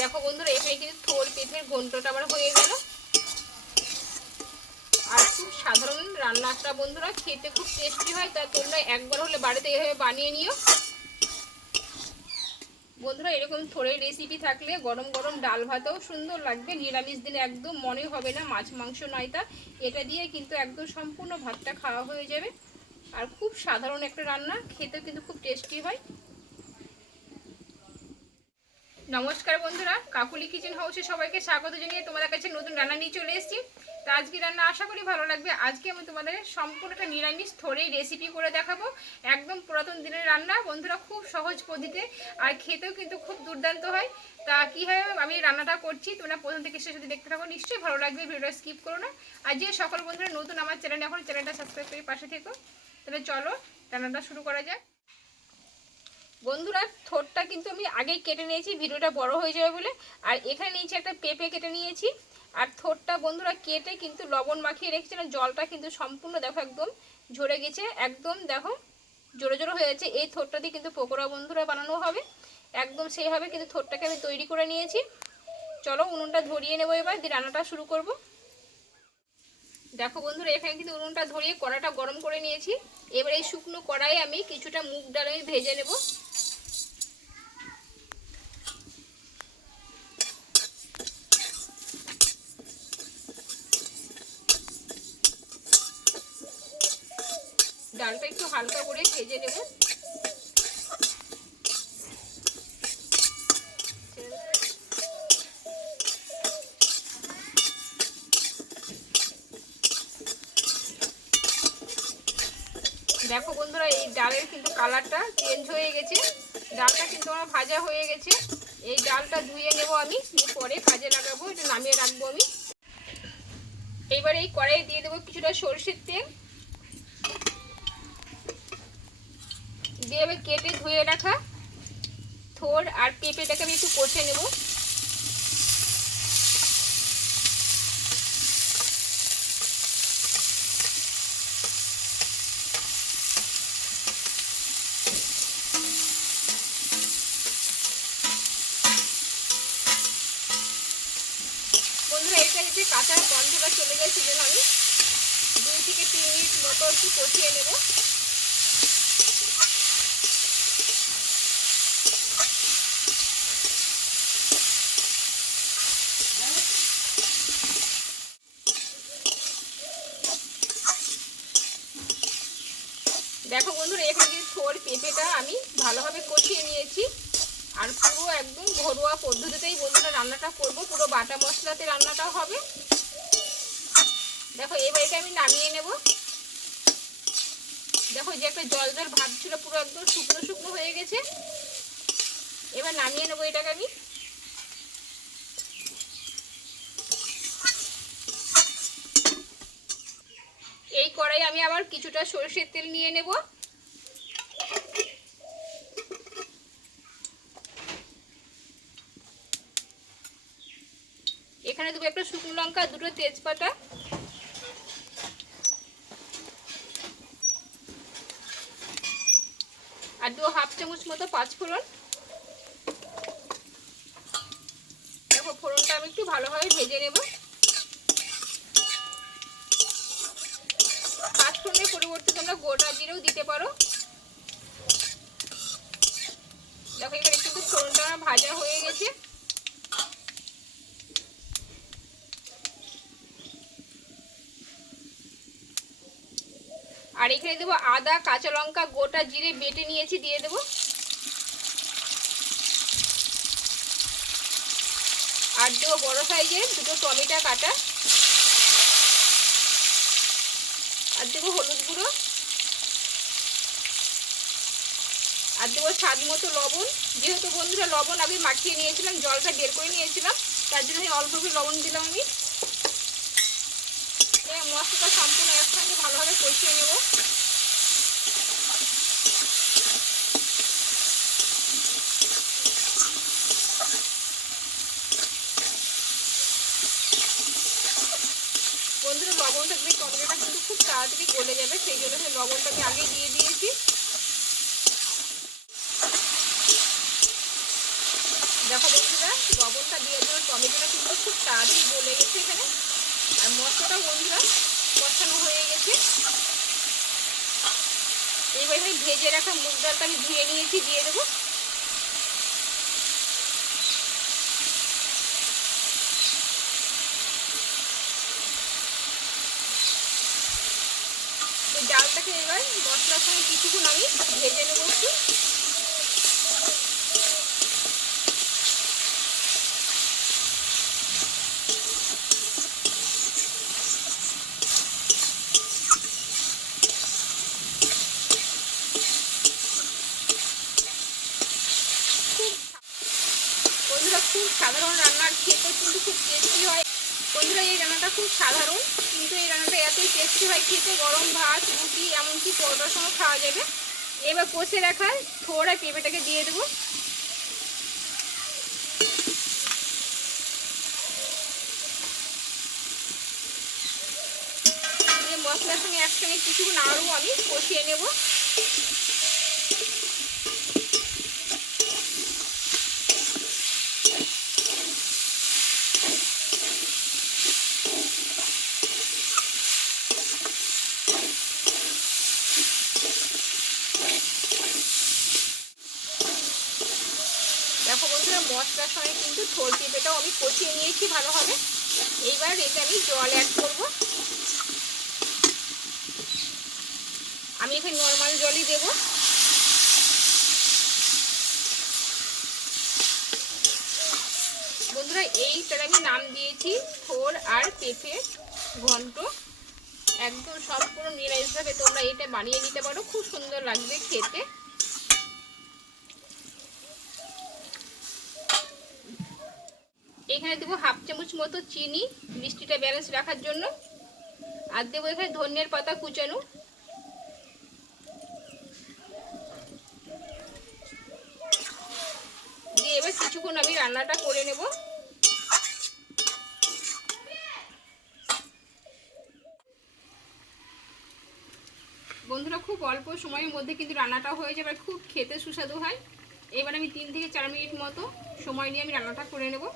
দেখো বন্ধুরা, এখানে কিন্তু থোর পেঁপের ঘন্টটা আবার হয়ে গেল। আর খুব সাধারণ রান্নাটা বন্ধুরা, খেতে খুব টেস্টি হয়, তা তোমরা একবার হলে বাড়িতে এভাবে বানিয়ে নিও। বন্ধুরা, এরকম থোড়ের রেসিপি থাকলে গরম গরম ডাল ভাতেও সুন্দর লাগবে, নিরামিষ দিনে একদম মনে হবে না, মাছ মাংস নয় তা। এটা দিয়ে কিন্তু একদম সম্পূর্ণ ভাতটা খাওয়া হয়ে যাবে। আর খুব সাধারণ একটা রান্না, খেতেও কিন্তু খুব টেস্টি হয়। নমস্কার বন্ধুরা, কাকুলি কিচেন হাউসে সবাইকে স্বাগত জানিয়ে তোমাদের কাছে নতুন রান্না নিয়ে চলে এসেছি। তো আজকে রান্না আশা করি ভালো লাগবে। আজকে আমি তোমাদের সম্পূর্ণ একটা নিরামিষ থরেই রেসিপি করে দেখাবো। একদম পুরাতন দিনের রান্না, বন্ধুরা খুব সহজ পদ্ধতিতে আর খেতেও কিন্তু খুব দুর্দান্ত হয়। তা কীভাবে আমি রান্নাটা করছি, তোমরা প্রথম থেকে শেষ যদি দেখতে থাকো, নিশ্চয়ই ভালো লাগবে, ভিডিওটা স্কিপ করো না। আর যে সকল বন্ধুরা নতুন আমার চ্যানেল এখন চ্যানেলটা সাবস্ক্রাইব করে পাশে থেকো। তাহলে চলো, রান্নাটা শুরু করা যাক। বন্ধুরা থোরটা কিন্তু আমি আগেই কেটে নিয়েছি, ভিডিওটা বড় হয়ে যাবে বলে। আর এখানে নিয়েছি একটা পেঁপে কেটে নিয়েছি। আর থোরটা বন্ধুরা কেটে কিন্তু লবণ মাখিয়ে রেখেছিলাম জলটা কিন্তু সম্পূর্ণ দেখো একদম ঝরে গেছে, একদম দেখো জোরে জোরে হয়ে যাচ্ছে। এই থোরটা দিয়ে কিন্তু পকোড়া বন্ধুরা বানানো হবে, একদম সেইভাবে কিন্তু থোরটাকে আমি তৈরি করে নিয়েছি। চলো উনুনটা ধরিয়ে নেব এবার, দিয়ে রান্নাটা শুরু করব। দেখো বন্ধুরা, এখানে কিন্তু উনুনটা ধরিয়ে কড়াটা গরম করে নিয়েছি। এবার এই শুকনো কড়াই আমি কিছুটা মুগ ডাল আমি ভেজে নেব। ডালটা একটু হালকা করে ভেজে নেব দেখো বন্ধুরা এই ডালের কিন্তু কালারটা চেঞ্জ হয়ে গেছে। ডালটা কিন্তু আমার ভাজা হয়ে গেছে। এই ডালটা ধুয়ে নেব আমি পরে কাজে লাগাবো, এটা নামিয়ে রাখব আমি। এবার এই কড়াই দিয়ে দেবো কিছুটা সর্ষের তেল। দিয়ে এবার কেটে ধুয়ে রাখা থোর আর পেঁপেটাকে আমি একটু কষে নেব বন্ধুরা এটা যদি কাঁচা গন্ধটা চলে যায় সেজন্য আমি দুই থেকে তিন মিনিট মতো একটু কষিয়ে নেব। দেখো বন্ধুরা, এখানে যে থোর পেঁপেটা আমি ভালোভাবে কষিয়ে নিয়েছি। আর পুরো একদম ঘরোয়া পদ্ধতিতেই বন্ধুরা রান্নাটা করব, পুরো বাটা মশলাতে রান্নাটা হবে। দেখো, এবার আমি নামিয়ে নেব। দেখো যে একটা জল জল ভাব ছিল, পুরো একদম শুকনো শুকনো হয়ে গেছে। এবার নামিয়ে নেব এটাকে আমি। এই কড়াই আমি আবার কিছুটা সরষের তেল নিয়ে নেব। এখানে দেবো একটা শুকনো লঙ্কা, দুটো তেজপাতা। আর দু হাফ চামচ মতো পাঁচ ফোড়ন। দেখো, ফোড়নটা আমি একটু ভালোভাবে ভেজে নেব। পাঁচ ফোড়নের পরিবর্তে তোমরা গোটা জিরেও দিতে পারো। দেখো, এখানে কিন্তু ফোড়নটা ভাজা হয়ে গেছে। আর এখানে দেবো আদা, কাঁচা লঙ্কা, গোটা জিরে বেটে নিয়েছি, দিয়ে দেবো। আর দেবো বড়ো সাইজের দুটো টমেটো কাটা। আর দেবো হলুদ গুঁড়ো। আর দেবো স্বাদ মতো লবণ। যেহেতু বন্ধুরা লবণ আমি মাখিয়ে নিয়েছিলাম, জলটা বের করে নিয়েছিলাম, তার জন্য আমি অল্প একটু লবণ দিলাম আমি। মশলাটা সম্পূর্ণ একসঙ্গে কষিয়ে নেব। বন্ধুরা, লবণটা দিয়ে কিন্তু খুব তাড়াতাড়ি গলে যাবে, সেই জন্য লবণটা আমি আগে দিয়ে দিয়েছি। দেখো বন্ধুরা, লবণটা দিয়ে দেবো টমেটোটা কিন্তু খুব তাড়াতাড়ি গলে গেছে এখানে। আর মশলাটাও বন্ধুরা কষানো হয়ে গেছে। এইবার আমি ভেজে রাখা মুগ ডালটা আমি ধুয়ে নিয়েছি, দিয়ে দেবো। ডালটাকে এবার মশলার সঙ্গে কিছুক্ষণ আমি ভেজে নেব একটু খুব বন্ধুরা খুব সাধারণ রান্নার খেতে কিন্তু খুব টেস্টি হয় বন্ধুরা এই রান্নাটা খুব সাধারণ কিন্তু এতই টেস্টি হয় খেতে গরম ভাত, রুটি, এমনকি পরোটার সঙ্গে খাওয়া যাবে। এবার কষে রাখা থোড় আর পেঁপেটাকে দিয়ে দেবো। মশলার সঙ্গে একসঙ্গে কিছুক্ষণ নাড়ু আমি কষিয়ে নেব দেখো বন্ধুরা মশলার সঙ্গে কিন্তু থোল পেঁপেটাও আমি কষিয়ে নিয়েছি ভালোভাবে এইবার এতে আমি জল অ্যাড করব। আমি এখানে নর্মাল জলই দেব। বন্ধুরা, এইটার আমি নাম দিয়েছি থোর আর পেঁপে ঘন্ট। একদম সম্পূর্ণ নিরামিষভাবে তোমরা এটা বানিয়ে নিতে পারো। খুব সুন্দর লাগবে খেতে। এখানে দেবো হাফ চামচ মতো চিনি, মিষ্টিটা ব্যালেন্স রাখার জন্য। আর দেবো এখানে ধনিয়ার পাতা কুচানো। দিয়ে এবার কিছুক্ষণ আমি রান্নাটা করে নেব। বন্ধুরা, খুব অল্প সময়ের মধ্যে কিন্তু রান্নাটা হয়ে যাবে খুব খেতে সুস্বাদু হয়। এবার আমি তিন থেকে চার মিনিট মতো সময় নিয়ে আমি রান্নাটা করে নেব।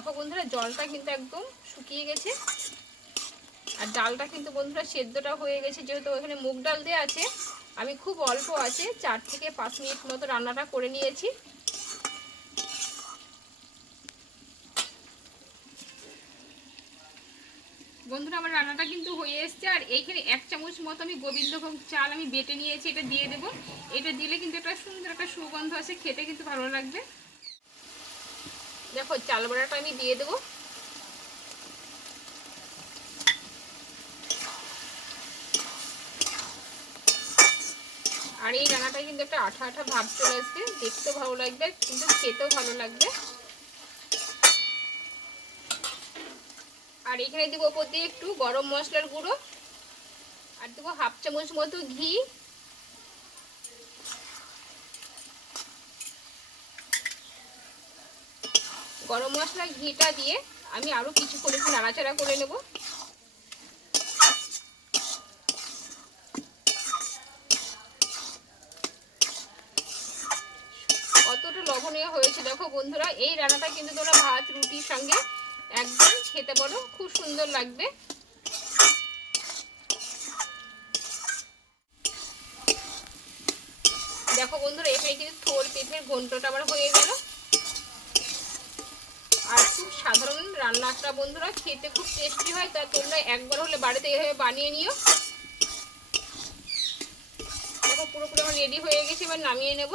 দেখো বন্ধুরা, জলটা কিন্তু একদম শুকিয়ে গেছে। আর ডালটা কিন্তু বন্ধুরা সেদ্ধটা হয়ে গেছে, যেহেতু ওখানে মুগ ডাল দেওয়া আছে। আমি খুব অল্প আছে, চার থেকে পাঁচ মিনিট মতো রান্নাটা করে নিয়েছি। বন্ধুরা, আমার রান্নাটা কিন্তু হয়ে এসছে, আর এইখানে এক চামচ মতো আমি গোবিন্দভোগ চাল আমি বেটে নিয়েছি, এটা দিয়ে দেবো। এটা দিলে কিন্তু একটা সুন্দর একটা সুগন্ধ আছে খেতে কিন্তু ভালো লাগবে। দেখো, চাল বড়াটা আমি দিয়ে দেবো। আর এই রান্নাটা কিন্তু একটা আঠা আঠা ভাব চলে আসবে। দেখতেও ভালো লাগবে, কিন্তু খেতেও ভালো লাগবে। আর এখানে দেবো ওপর দিয়ে একটু গরম মশলার গুঁড়ো। আর দেবো হাফ চামচ মতো ঘি। গরম মশলা ঘিটা দিয়ে আমি আরও কিছুক্ষণ একটু নাড়াচাড়া করে নেব। কতটা লবণীয় হয়েছে দেখো বন্ধুরা, এই রান্নাটা কিন্তু তোমরা ভাত, রুটির সঙ্গে একদম খেতে পারো, খুব সুন্দর লাগবে। দেখো বন্ধুরা, এখানে কিন্তু থোল, পেঁপের ঘন্টটা আবার হয়ে গেল। আর খুব সাধারণ রান্নাটা বন্ধুরা, খেতে খুব টেস্টি হয়, তা তোমরা একবার হলে বাড়িতে এভাবে বানিয়ে নিও। দেখো পুরোপুরি আমার রেডি হয়ে গেছে, এবার নামিয়ে নেব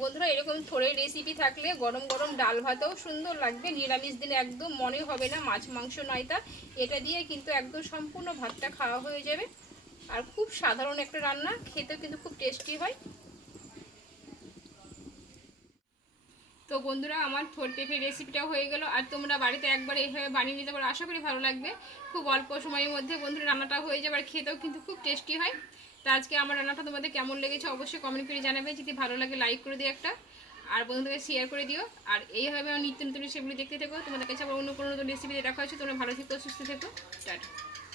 বন্ধুরা এরকম থোড়ের রেসিপি থাকলে গরম গরম ডাল ভাতেও সুন্দর লাগবে। নিরামিষ দিনে একদম মনে হবে না মাছ মাংস নয়তা এটা দিয়ে কিন্তু একদম সম্পূর্ণ ভাতটা খাওয়া হয়ে যাবে। আর খুব সাধারণ একটা রান্না, খেতেও কিন্তু খুব টেস্টি হয়। তো বন্ধুরা, আমার থোর পেঁপের রেসিপিটাও হয়ে গেল। আর তোমরা বাড়িতে একবার এইভাবে বানিয়ে নিতে পারো, আশা করি ভালো লাগবে। খুব অল্প সময়ের মধ্যে বন্ধুরা রান্নাটা হয়ে যাবে আর খেতেও কিন্তু খুব টেস্টি হয়। তো আজকে আমার রান্নাটা তোমাদের কেমন লেগেছে অবশ্যই কমেন্ট করে জানাবে। যদি ভালো লাগে লাইক করে দিও একটা। আর বন্ধুদের শেয়ার করে দিও। আর এইভাবে আমার নিত্য নতুন রেসিপিগুলি দেখতে থেকো। তোমাদের কাছে আবার অন্য কোনো নতুন রেসিপি দেখা হচ্ছে। তোমরা ভালো থেকো, সুস্থ থেকো। টাটা।